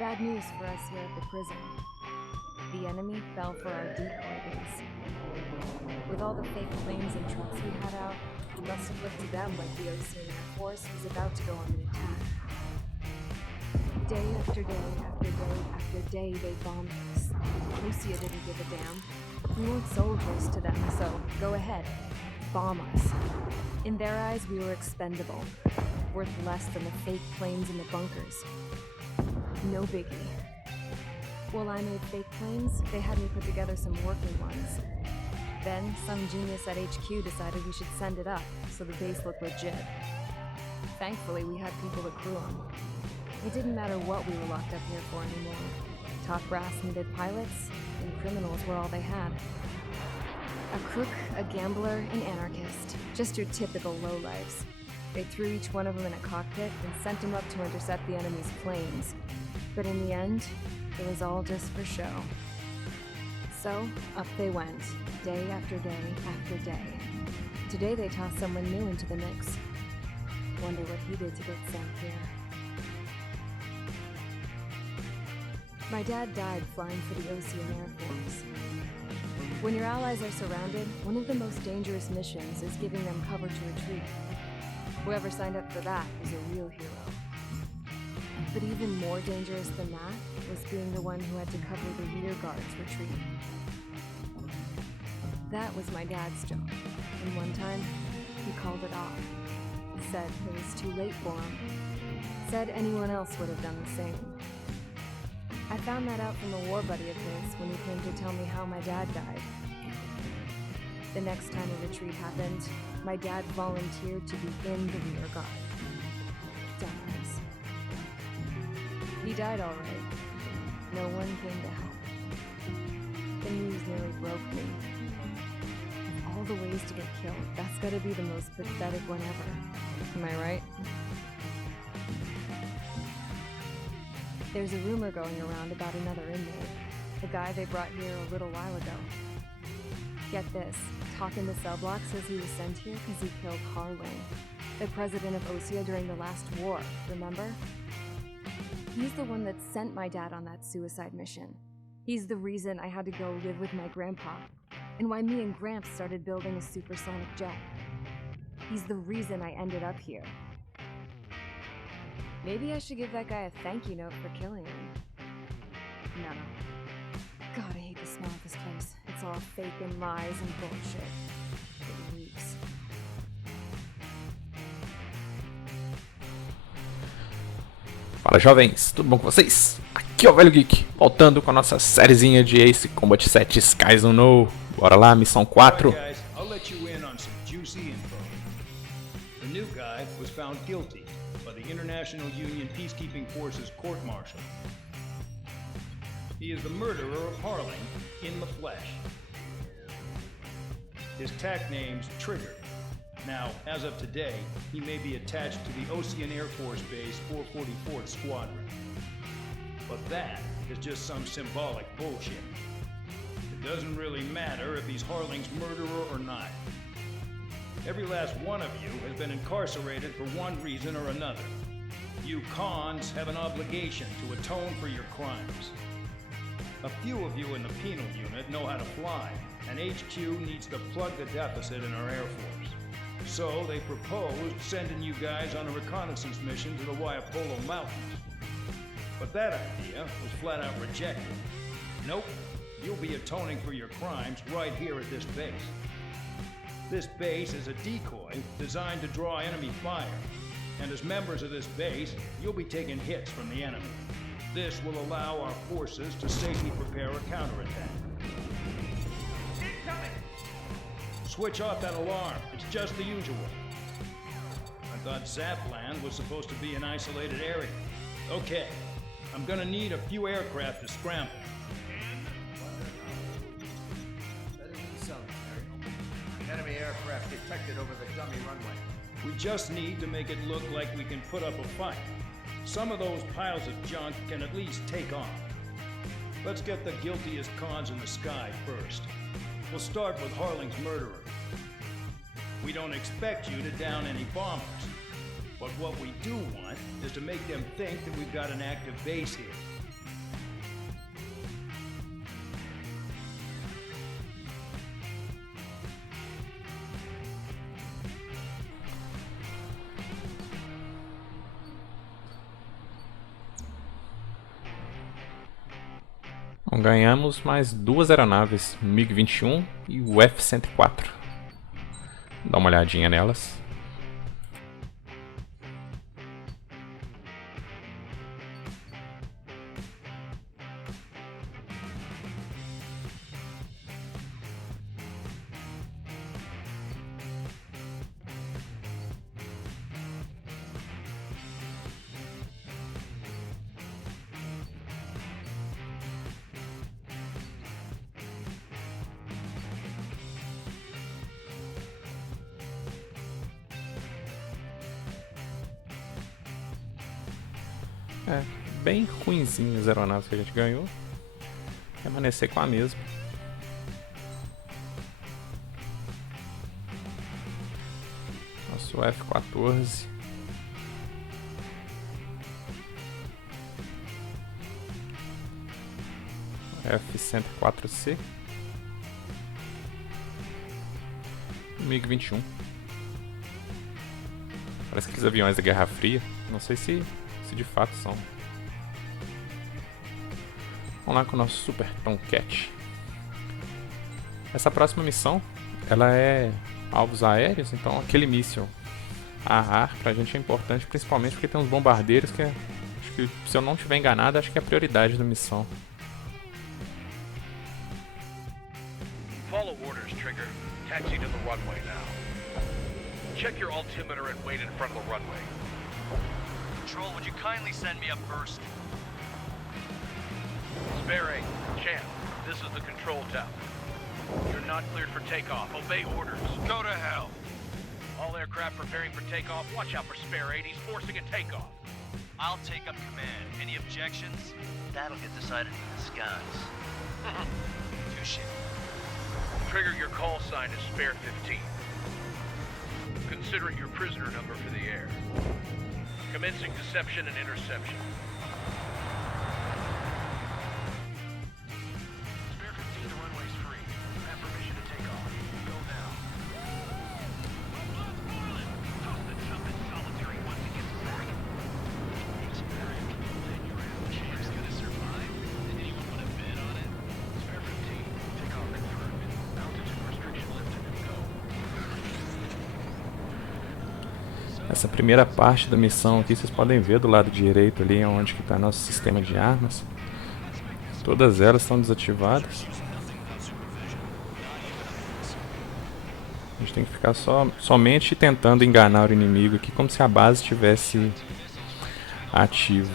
Bad news for us here at the prison. The enemy fell for our decoy base. With all the fake planes and trucks we had out, it must have looked to them like the Ocean Air Force was about to go on an attack. Day after day after day after day, they bombed us. Lucia didn't give a damn. We weren't soldiers to them, so go ahead, bomb us. In their eyes, we were expendable, worth less than the fake planes in the bunkers. No biggie. While I made fake planes, they had me put together some working ones. Then, some genius at HQ decided we should send it up, so the base looked legit. Thankfully, we had people to crew them. It didn't matter what we were locked up here for anymore. Top brass needed pilots, and criminals were all they had. A crook, a gambler, an anarchist. Just your typical lowlifes. They threw each one of them in a cockpit and sent them up to intercept the enemy's planes. But in the end, it was all just for show. So, up they went, day after day after day. Today they tossed someone new into the mix. Wonder what he did to get sent here. My dad died flying for the Ocean Air Force. When your allies are surrounded, one of the most dangerous missions is giving them cover to retreat. Whoever signed up for that was a real hero. But even more dangerous than that was being the one who had to cover the rear guard's retreat. That was my dad's job, and one time, he called it off. Said it was too late for him. Said anyone else would have done the same. I found that out from a war buddy of his when he came to tell me how my dad died. The next time a retreat happened, my dad volunteered to be in the rear guard. Dumbass. He died all right. No one came to help. The news nearly broke me. Of all the ways to get killed, that's gotta be the most pathetic one ever. Am I right? There's a rumor going around about another inmate. The guy they brought here a little while ago. Get this, Talk in the cell block says he was sent here because he killed Harling, the president of Osea during the last war, remember? He's the one that sent my dad on that suicide mission. He's the reason I had to go live with my grandpa, and why me and Gramps started building a supersonic jet. He's the reason I ended up here. Maybe I should give that guy a thank you note for killing him. No. God, I hate the smell of this place. It's all fake and lies and bullshit. It reeks. Fala jovens, tudo bom com vocês? Aqui é o Velho Geek, voltando com a nossa sériezinha de Ace Combat 7 Skies on No. Bora lá, missão 4. Right, guys, I'll let you in on some juicy info. The new guy was found guilty by the International Union Peacekeeping Forces court-martial. He is the murderer of Harling in the flesh. His tack name's Trigger. Now, as of today, he may be attached to the Ocean Air Force Base 444th Squadron. But that is just some symbolic bullshit. It doesn't really matter if he's Harling's murderer or not. Every last one of you has been incarcerated for one reason or another. You cons have an obligation to atone for your crimes. A few of you in the penal unit know how to fly, and HQ needs to plug the deficit in our Air Force. So they proposed sending you guys on a reconnaissance mission to the Waiapolo Mountains. But that idea was flat out rejected. Nope, you'll be atoning for your crimes right here at this base. This base is a decoy designed to draw enemy fire, and as members of this base, you'll be taking hits from the enemy. This will allow our forces to safely prepare a counterattack. Incoming! Switch off that alarm. It's just the usual. I thought Zapland was supposed to be an isolated area. Okay, I'm gonna need a few aircraft to scramble. Enemy aircraft detected over the dummy runway. We just need to make it look like we can put up a fight. Some of those piles of junk can at least take off. Let's get the guiltiest cons in the sky first. We'll start with Harling's murderer. We don't expect you to down any bombers. But what we do want is to make them think that we've got an active base here. Então ganhamos mais 2 aeronaves, o MiG-21 e o F-104. Dá uma olhadinha nelas. É, bem ruinzinho as aeronaves que a gente ganhou. Permanecer com a mesma. Nosso F-14. F-104C. MiG-21. Parece aqueles aviões da Guerra Fria. Não sei se de fato são. Vamos lá com o nosso Super Tomcat. Essa próxima missão, ela é alvos aéreos, então aquele míssil a ar pra gente é importante, principalmente porque tem uns bombardeiros que acho que, se eu não estiver enganado, acho que é a prioridade da missão. Follow orders, Trigger. Taxi to the runway now. Check your altimeter and wait in front of the runway. Control, would you kindly send me up first? Spare 8, Champ, this is the control tower. You're not cleared for takeoff. Obey orders. Go to hell. All aircraft preparing for takeoff. Watch out for Spare 8. He's forcing a takeoff. I'll take up command. Any objections? That'll get decided in the skies. Touche. Trigger, your call sign is Spare 15. Consider it your prisoner number for the air. Commencing deception and interception. Spare 15, the runway's free. You have permission to take off. Go now. Toss the jump in solitary once it gets started. Champ's gonna survive? Anyone want to bet on it? Spare 15, takeoff confirmed. Altitude restriction lifted and go. Essa primeira parte da missão aqui, vocês podem ver do lado direito ali, onde que está nosso sistema de armas. Todas elas estão desativadas. A gente tem que ficar somente tentando enganar o inimigo aqui, como se a base estivesse ativa.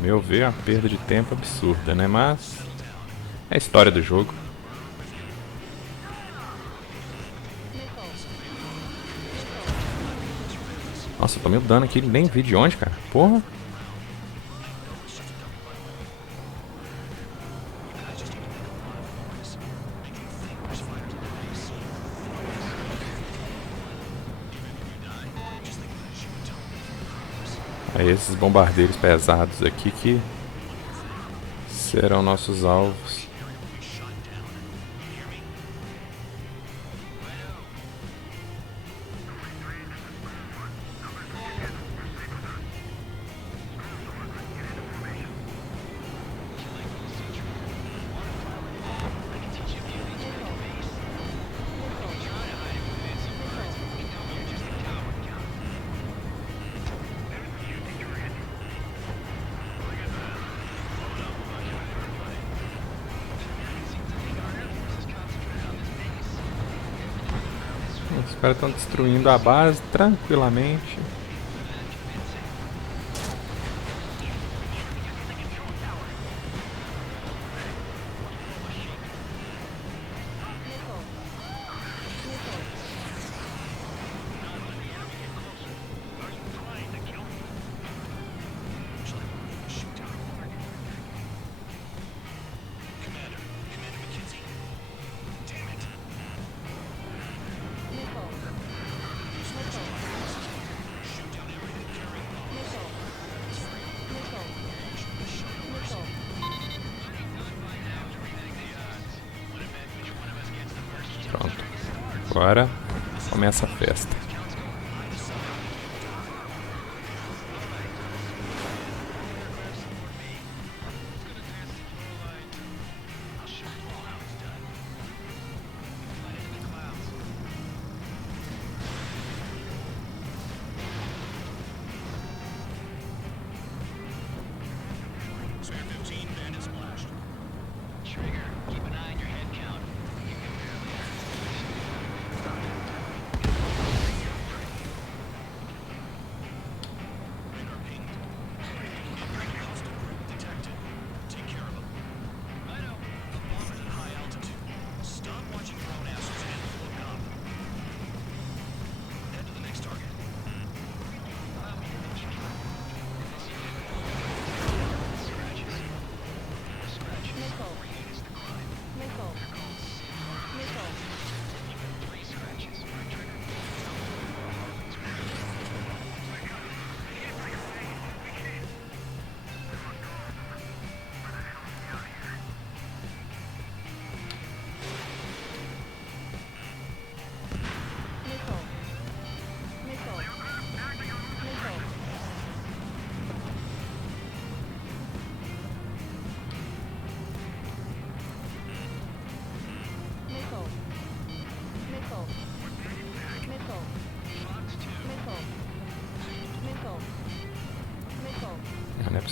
Meu ver, é uma perda de tempo absurda, né? Mas é a história do jogo. Nossa, eu tomei o dano aqui, nem vi de onde, cara. Porra. Aí esses bombardeiros pesados aqui que serão nossos alvos. Os caras estão destruindo a base tranquilamente. Pronto. Agora começa a festa.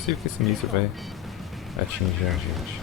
possível que esse míssil vai atingir a gente.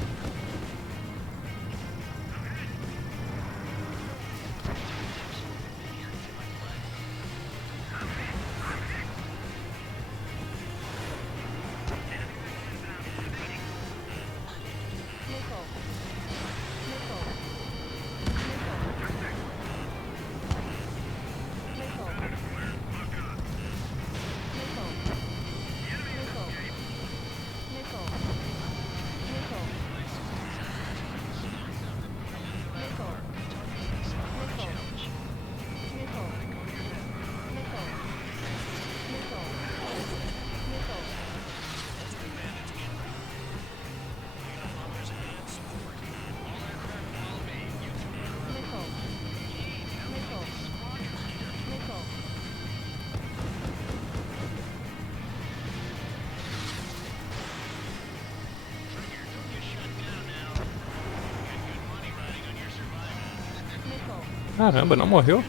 Caramba, não morreu?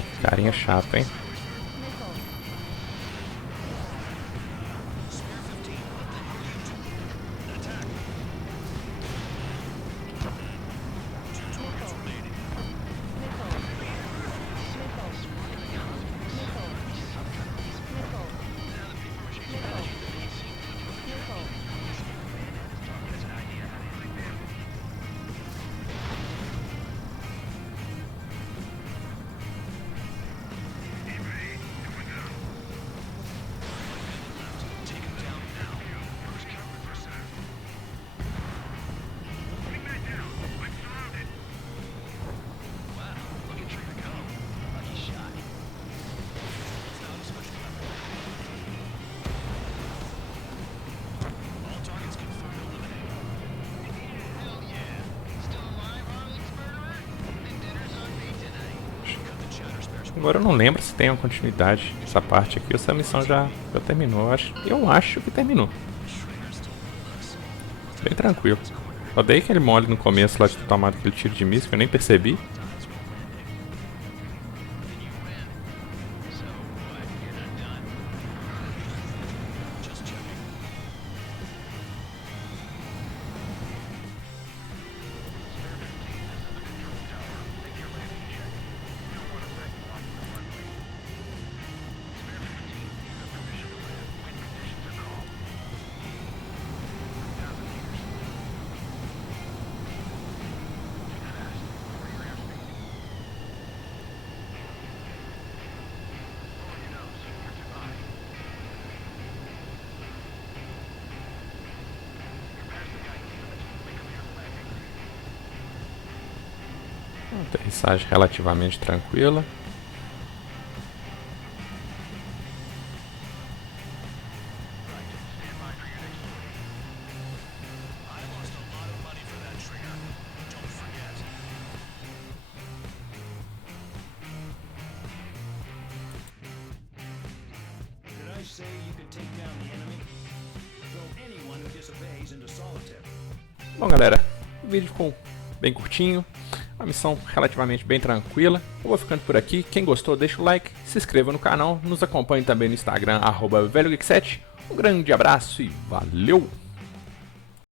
Que carinha chata, hein? Agora eu não lembro se tem uma continuidade essa parte aqui, essa missão já terminou. Eu acho que terminou. Bem tranquilo. Só dei aquele mole no começo lá de ter tomado aquele tiro de míssil que eu nem percebi. Aterrissagem relativamente tranquila. Did I say you could take down the enemy? Throw anyone who disobeys into solitary. Bom, galera, o vídeo ficou bem curtinho. Uma missão relativamente bem tranquila. Eu vou ficando por aqui. Quem gostou, deixa o like, se inscreva no canal, nos acompanhe também no Instagram, @velhogeek7. Um grande abraço e valeu!